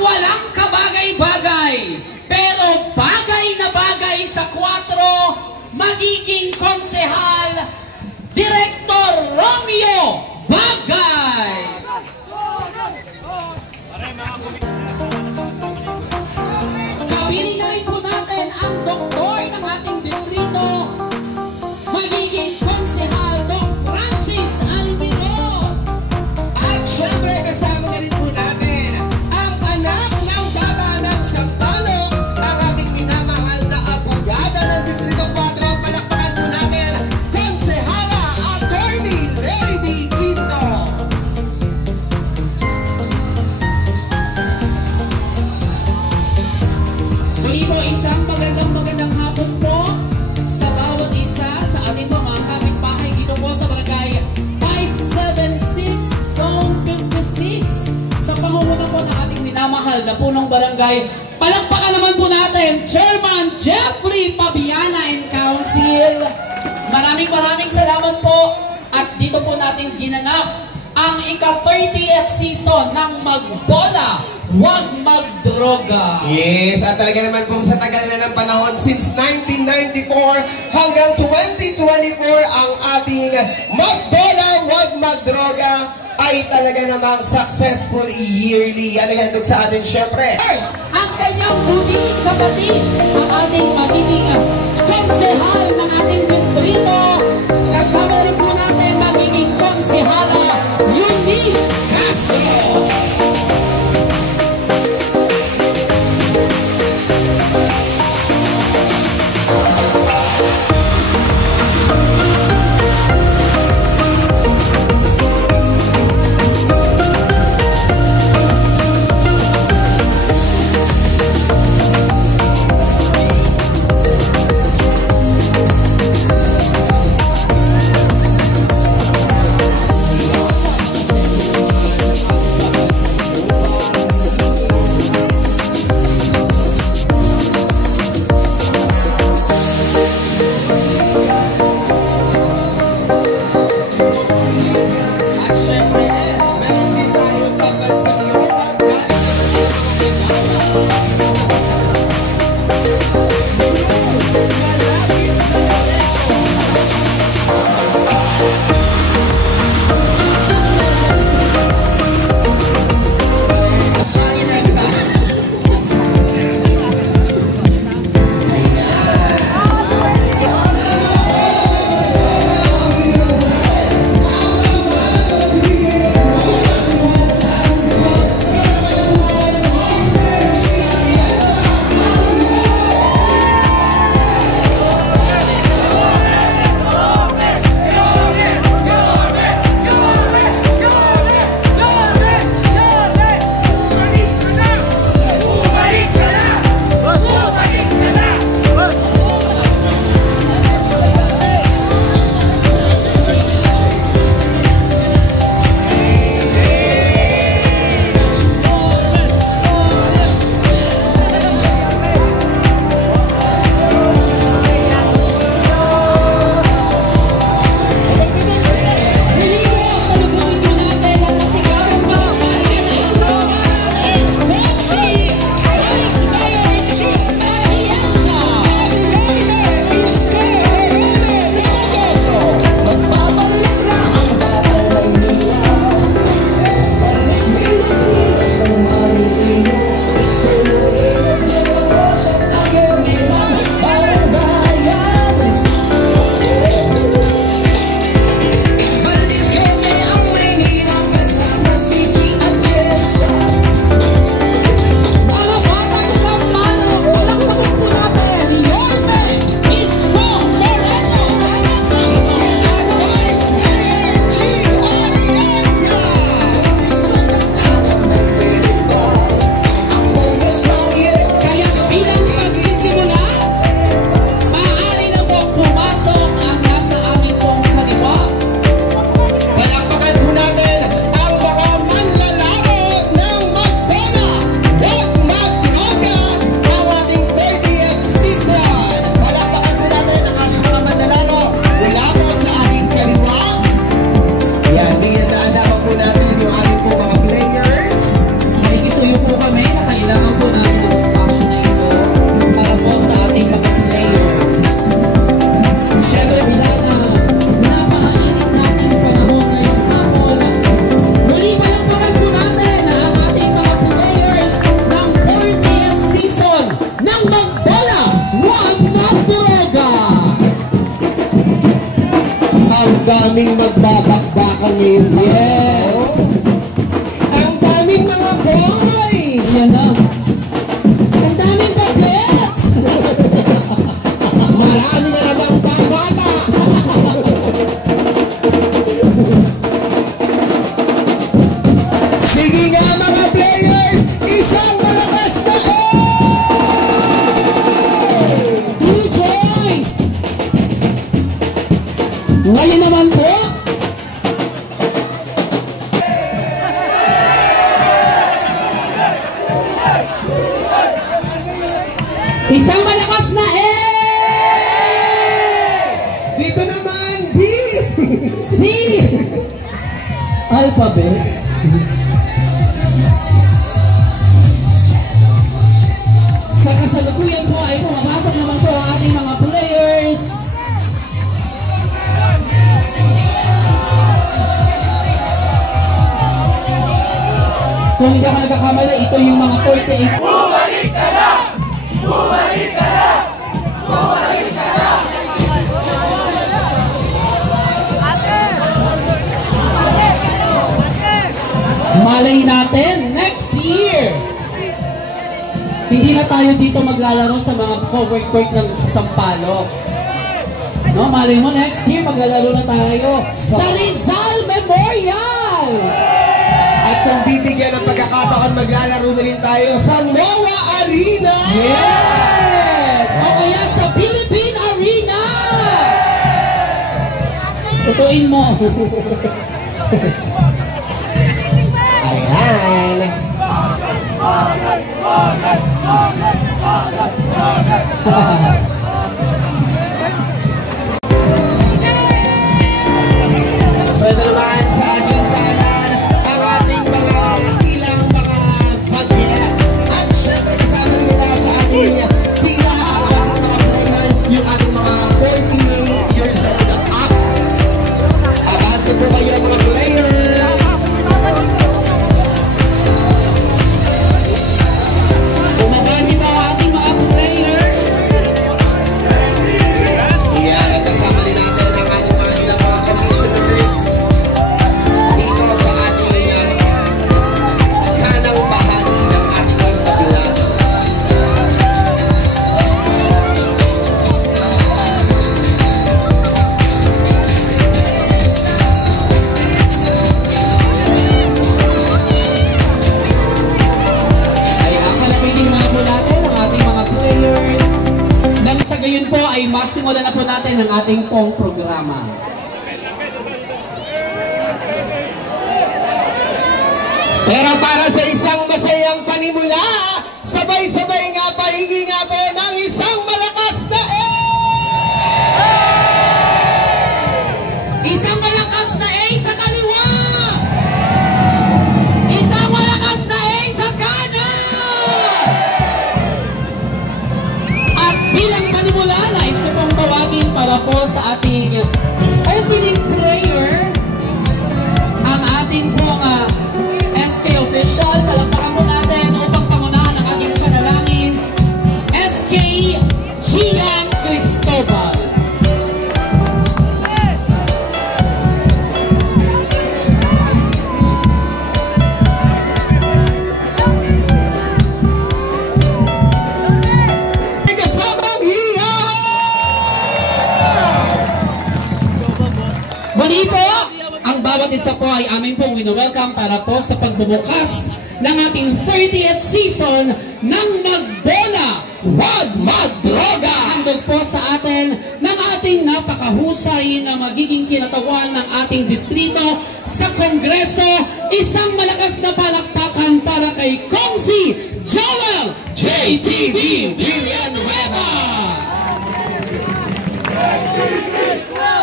walang kabagay-bagay, pero bagay na bagay sa 4, magiging konsehal, Director Romeo Bagay. Kapiling na rin po natin ang doktor ng ating distrito, magiging konsehal, Dr. Francis Almiro. At syempre kasama na rin po natin ang anak ng Baba ng Sampaloc, ang ating minamahal na abogada ng Distrito 4. Palakpakan po natin, Konsehala Attorney Lady Quintos. Muli po, isang magandang hapon po sa bawat isa sa ating mga kapitbahay dito po sa Barangay 576, Zone 56, sa pangunguna po ng ating minamahal na punong barangay. Palakpakan naman po natin, Chairman Jeffrey Pabiana and Council. Maraming salamat po. At dito po natin ginanap ang ika-30th season ng Magbola, Wag Magdroga. Yes, at talaga naman po sa tagal na ng panahon, since 1994 hanggang 2024, ang ating Magbola, Wag Magdroga ay talaga namang successful yearly. Yan ang handog sa atin syempre. First, ang kanyang budi kapatid, ang ating magiging konsehal ng ating distrito. Kasama rin po natin magiging konsehala, Eunice Casio. daming magbabakbakan ngayon. Yes! Ang daming mga boys! Yan na. Ang daming bagets! Marami na namang babata! Sige nga mga players! Isang malakas na Two joints! Ngayon naman po, isang malakas na Dito naman, B! C! Alphabet. Sa kasalukuyan po ay pumapasok naman po ang ating mga players. Kung hindi ako nagkakamali, ito yung mga 48. Bumalik ka na! Bumalik ka na! Bumalik ka na! Malay natin, next year, hindi na tayo dito maglalaro sa mga covered court ng Sampaloc. No, malay mo, next year maglalaro na tayo sa Rizal Memorial! At kung bibigyan ng pagkakataon, maglalaro na rin tayo sa MOA Arena! Yes! O kaya sa Philippine Arena! Tutuin mo. Ayan! So ito naman sa ating kanan, ang ating mga ilang mga bagets. At syempre kasama nila sa ating pila ang ating mga players, yung ating mga 48 years old up. Abante po kayo mga players. Bumabati ba ang ating mga players? Yan, at kasama din natin ang ating mga ilang mga commissioners dito sa ating kanang bahagi ng ating tablado. Ay, ang kalabitin mga po natin, ang ating mga players. Nang sa gayon po ay masimulan na po natin ang ating pong programa. Pero para sa isang masayang panimula, sabay-sabay nga pahingi nga po ng isang malakas na Isang malakas na A sa kaliwa! Isang malakas na A sa kanan! At bilang panimula, nais ko pong tawagin para po sa ating opening prayer ang ating pong SK official. Talampakan po natin upang pangunahan ang ating panalangin, SK Gian Cristobal. kasamang hiyaw! Muli po, ang bawat isa po ay amin pong wino-welcome para po sa pagbubukas ng ating 30th season ng Magbola, Wag Magdroga! Handog po sa atin ng ating napakahusay na magiging kinatawan ng ating distrito sa Kongreso. Isang malakas na palakpakan para kay Kongsi Joel JTV Villanueva!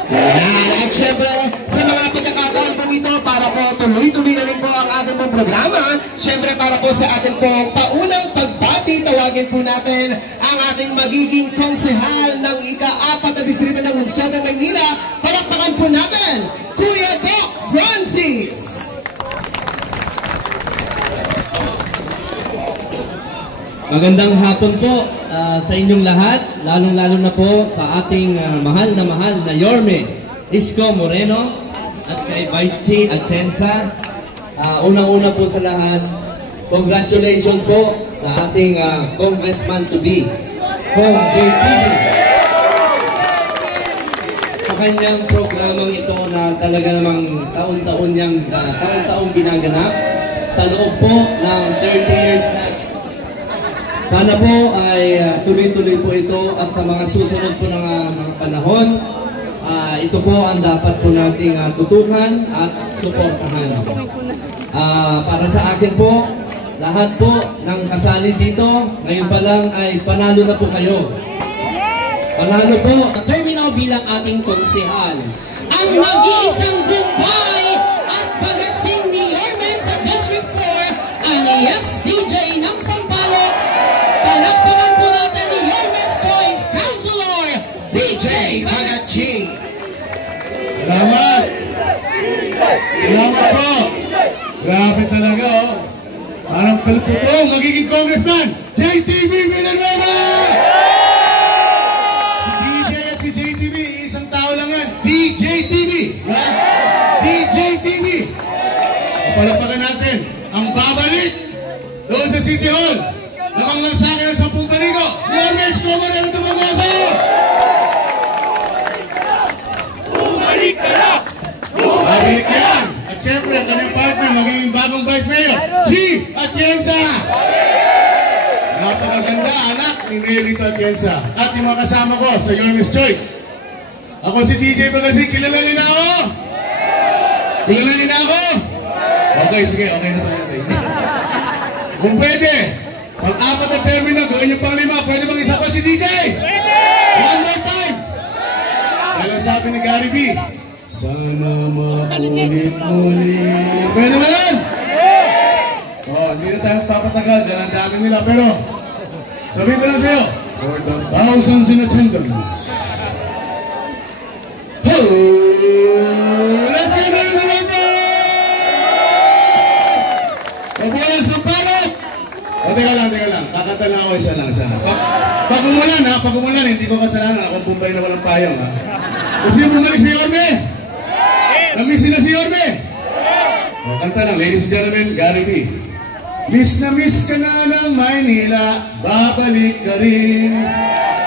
Ayan, at syempre, sa mga pagkakataon po ito, para po tuloy-tuloy na rin po ang ating pong programa, syempre para po sa ating pong paunang pagbati, tawagin po natin ang ating magiging konsehal ng ika-4 na distrito ng lungsod ng Maynila. Palakpakan po natin, Kuya Doc Francis! Magandang hapon po sa inyong lahat, lalong-lalo na po sa ating mahal na Yorme, Isko Moreno at kay Vice Chi Atienza. Unang-una po sa lahat, congratulations po sa ating congressman-to-be, Kong JTV. Sa kanyang programang ito na talaga namang taon-taon ginaganap sa loob po ng 30 years na. Sana po ay tuloy-tuloy po ito at sa mga susunod po ng mga panahon, ito po ang dapat po nating tutukan at suportahan. Para sa akin po, lahat po ng kasali dito, ngayon pa lang ay panalo na po kayo. Panalo po. Terminal bilang ating konsehal. Ang nag-iisang Bombay at Pagatsing ni Yormen sa District 4, alias DJ ng Sampaloc. Palakpakan po natin ni Yormen's Choice Councilor, DJ Pagatsing. Salamat! Salamat po! Grabe talaga, oh! Parang totoong magiging congressman, JTV Villanueva! Si DJ at si JTV, isang tao lang yan. DJTV! DJTV! Palapakan natin ang babalik doon sa City Hall. Lamang lang sa akin ng 10 paligo. Yormes, Coman, ano tumagoso? Babalik yan! At syempre, ang kanyang partner, magiging bagong Vice Mayor, Chi Atienza! Napakaganda, anak ni Mayorito Atienza. At yung mga kasama ko sa Yormes Choice. Ako si DJ Pagatsing, kilala nila ako? Kilala nila ako? Okay, sige, okay na tayo. Kung pwede, pag-apat na termino, gawin yung pang-5, pwede bang isa pa si DJ? One more time! Dahil sabi ni Gary B, sana makulit-ulit. Pwede ba yan? Oh, hindi na tayo papatagal dahil ang dami nila. Pero, sabihin ko lang sa'yo, for the thousands in attendance. Let's get ready to rumble! Mabuhay sa palat! O, teka lang. Kakanta na ako isa lang. Pag umulan, hindi ko kasalanan. Akong Bombay na walang payong, ha? Kasi yung bumalik si Yorme! Namiss na si Yorme! O, kanta lang, ladies and gentlemen, Gary B. Miss na miss ka na ng Maynila, babalik ka rin.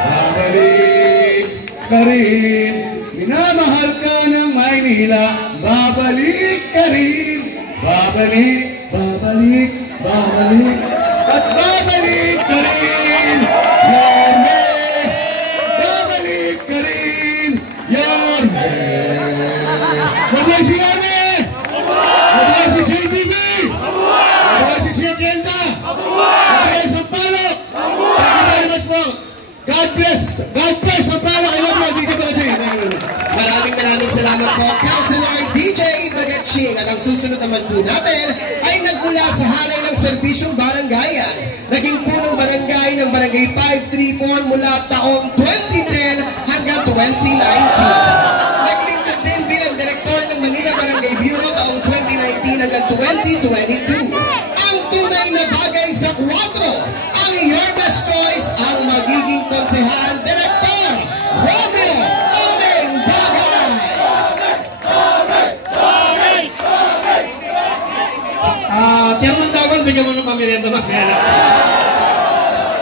Babalik ka rin. Minamahal ka ng Maynila, babalik ka rin. Babalik, babalik, babalik, at babalik ka rin. Yorme, babalik ka rin. Yorme. Mabuhay si Yorme! Mabuhay si JTV! Mabuhay si Chi Atienza! Mabuhay sa Sampaloc! Thank you very much po! God bless! God bless Sampaloc! I love you! Hindi ka Pagatsing! Maraming salamat po, Councilor DJ Pagatsing. At ang susunod naman po natin ay nagmula sa hanay ng serbisyong barangayan. Naging punong barangay ng Barangay 534 mula taong 2010 hanggang 2019. Naglingkod din bilang direktor ng Manila Barangay Bureau taong 2019 hanggang 2022. Ang tunay na bagay sa 4, ang Yormes Choice, ang magiging konsehal direktor, Romeo Ameng Bagay! Chairman Dagon, bigyan mo ng pamirienda magkaya.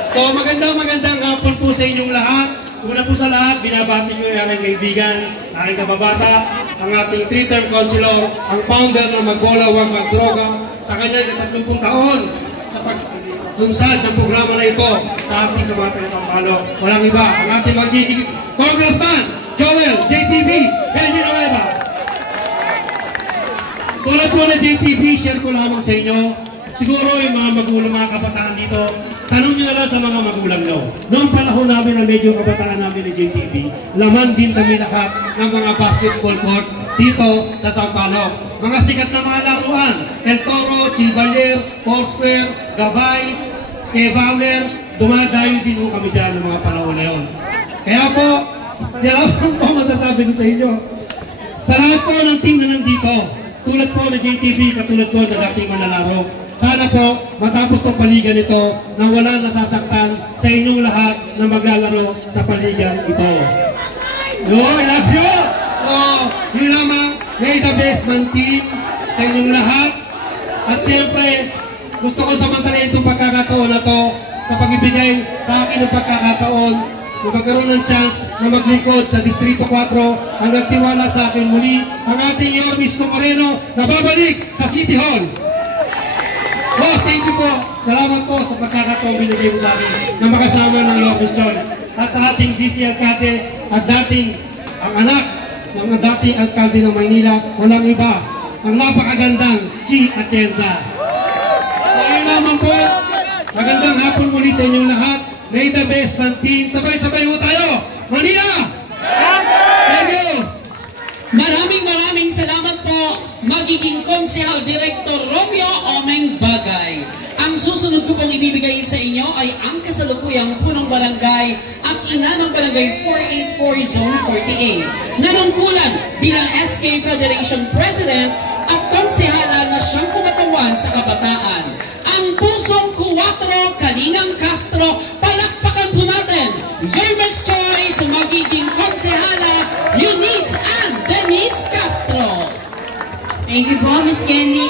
So magandang hapon po sa inyong lahat. Una po sa lahat, binabati ko yung aking kaibigan, aking kababata, ang ating 3-term councilor, ang founder ng Magbola Huwag Magdroga, sa kanya na 30 taon sa paglunsad ng programa na ito sa ating sa mga taga-Sampaloc. Walang iba, ang ating magiging Congressman, Joel JTV Villanueva. Tulad po na JTV, share ko lamang sa inyo, siguro yung mga magulang, mga kabataan dito, tanong nyo na lang sa mga magulang nyo. Noong panahon namin na medyo kabataan namin ni JTV, laman din kami lahat ng mga basketball court dito sa Sampaloc. Mga sikat na mga laruan, El Toro, Chivalier, Foursquare, Gabay, Bowler, dumadayo din po kami dyan ng mga panahon na yun. Kaya po, salamat po masasabi ko sa inyo. Sa lahat po ng team na nandito, tulad po ng JTV, katulad po na dating manlalaro, sana po matapos itong paligan ito na wala nasasaktan sa inyong lahat na maglalaro sa paligan ito. Yo, I love you! Yun lamang, may the best man team sa inyong lahat. At siyempre, gusto ko samantala itong pagkakataon na to sa pag-ibigay sa akin ng pagkakataon na magkaroon ng chance na maglingkod sa Distrito 4 ang nagtiwala sa akin muli ang ating Yorme Isko Moreno na babalik sa City Hall. Boss, thank you po. Salamat po sa pagkakataon binigay mo sa akin na makasama ng Yorme's Choice. At sa ating DC Alcalde at dating ang anak ng dating Alcalde ng Maynila, walang iba, ang napakagandang Chi Atienza. So yun naman po, magandang hapon muli sa inyong lahat. May the best man team. Sabay-sabay po tayo. Manila! Thank you! Maraming salamat po, magiging Konsehal Director Romeo Omeng Bagay. Ang susunod ko pong ibibigay sa inyo ay ang kasalukuyang punong barangay at ina ng barangay 484 Zone 48. Nanungkulan bilang SK Federation President at konsehala na siyang kumatawan sa kabataan. Ang pusong 4 Kalingang Castro, palakpakan po natin. Yorme's Choice, magiging konsehala Eunice and Denise Castro. Thank you po, Miss Candy.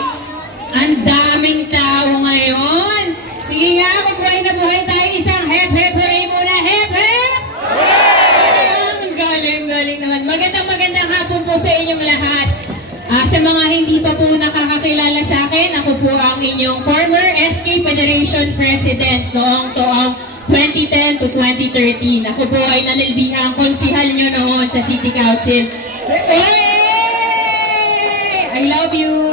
Ang daming tao ngayon. Sige nga, magbuhay na buhay tayo. Isang hep, hep, hooray muna. Hep, hep! Ang galing naman. Magandang hapon po sa inyong lahat. Sa mga hindi pa po nakakakilala sa akin, ako po ang inyong former SK Federation President noong taong 2010 to 2013. Ako po ay nanilbihang konsihal nyo noon sa City Council. I love you!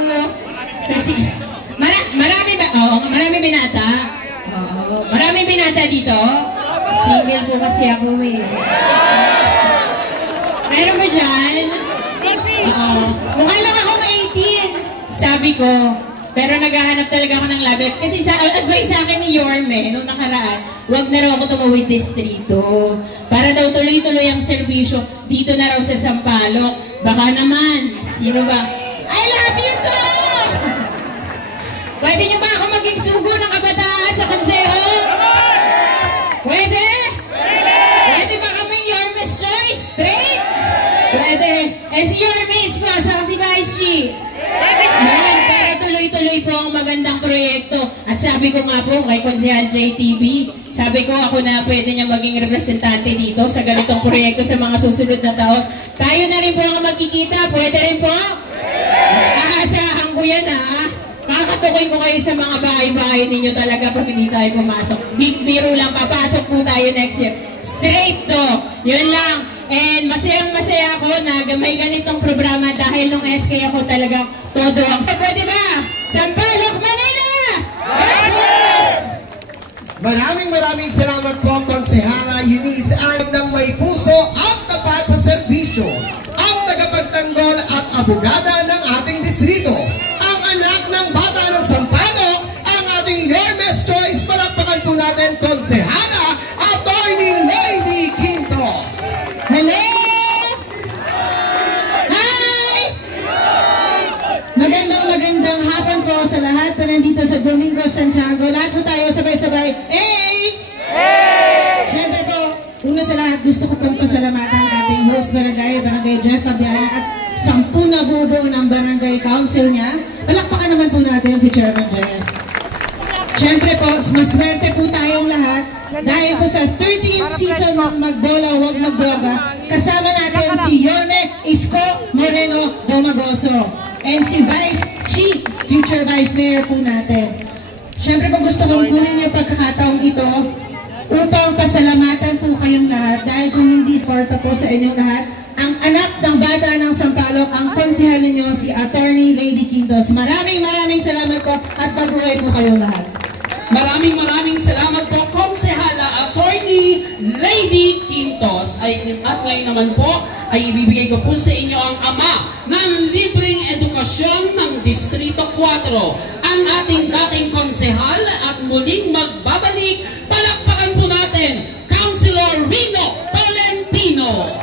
Marami binata? Maraming binata dito? Single po kasi ako eh. Meron ba dyan? Mukha lang ako 18. Sabi ko, pero naghahanap talaga ako ng labi. Kasi advice sa akin ni Yorme nung nakaraan, wag na raw ako tumawid distrito. Para daw tuloy-tuloy ang serbisyo dito na raw sa Sampaloc. Baka naman, sino ba? I love you too! Pwede niyo ba ako maging sugo ng kabataan sa konseho? Pwede? Pwede ba kaming Yorme's Choice? Straight? Pwede. Si Yorme Isko, saka si Vice Chi. Yan, para tuloy-tuloy po ang magandang proyekto. At sabi ko nga po kay Konsehal JTV, sabi ko ako na pwede niya maging representante dito sa ganitong proyekto sa mga susunod na taon. Tayo na rin po ang magkikita. Pwede rin po? Aasahan ko yan ha. Kakatukoy ko kayo sa mga bahay-bahay ninyo talaga pag hindi tayo pumasok. Biro lang, papasok po tayo next year. Straight to. Yun lang. And masayang-masaya ako na may ganitong programa dahil nung SK ako talaga todo ang... Pwede ba? Sampaloc, Manila! Maraming salamat po, Konsehala Eunice Ang ng may puso at tapat sa serbisyo. Ang tagapagtanggol at abogada ng ating distrito. Ang anak ng bata ng Sampaloc, ang ating Yorme's Choice. Palakpakan po natin, Konsehala Attorney Lady Quintos. Hello! Hi! Magandang hapon po sa lahat po nandito sa Domingo, Santiago. Lahat po tayo sabay-sabay. Hey! Siyempre po, una sa lahat, gusto ko pong pasalamatan ating host barangay Jeff Fabiana at 10 na bubuo ng barangay council niya. Palakpakan naman po natin si Chairman Jeff. Siyempre po, maswerte po tayong lahat dahil po sa 13th season ng Magbola, Huwag Magdroga, kasama natin si Yorme Isko Moreno Domagoso and si Vice Chi, future Vice Mayor po natin. Siyempre po gusto kong kunin yung pagkakataong ito upang pasalamatan po kayong lahat dahil kung hindi suporta po sa inyong lahat, ang anak ng bata ng Sampaloc, ang konsehal ninyo si Attorney Lady Quintos. Maraming salamat po at mabuhay po kayong lahat. Maraming salamat po, Konsehala Attorney Lady Quintos. At ngayon naman po, ay ibibigay ko po sa inyo ang ama ng libreng edukasyon ng Distrito 4. Ang ating dating konsehal at muling magbabalik, palakpakan po natin, Councilor Rino Tolentino.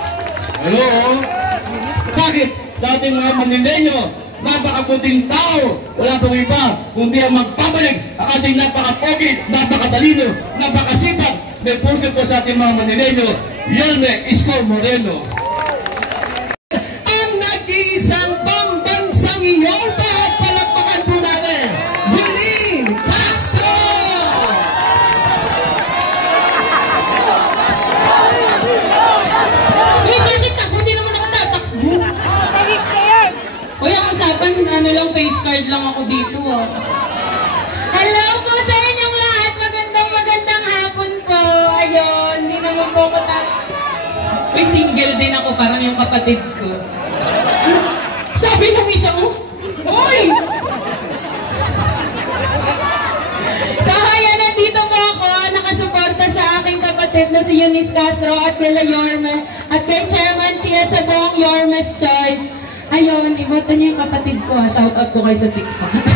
Hello? Bakit sa ating mga Manileño, napakabuting tao, wala pong iba, kundi ang magpabalik ang ating napakapogi, napakatalino, napakasipag, may puso po sa ating mga Manileño, Yorme Isko Moreno. Ang naging Hanggang face card lang ako dito ah. Hello po sa inyong lahat. Magandang hapon po. Ayun, hindi naman po ako Uy, single din ako, parang yung kapatid ko. Sabi nung isa mo, uy! So, ayan, nandito po ako, nakasuporta sa aking kapatid na si Eunice Castro at kay Yorme at kay Chairman Chi at sa buong Yorme's Choice. Ayun, iboto niyo yung kapatid ko. Shout out po kayo sa TikTok.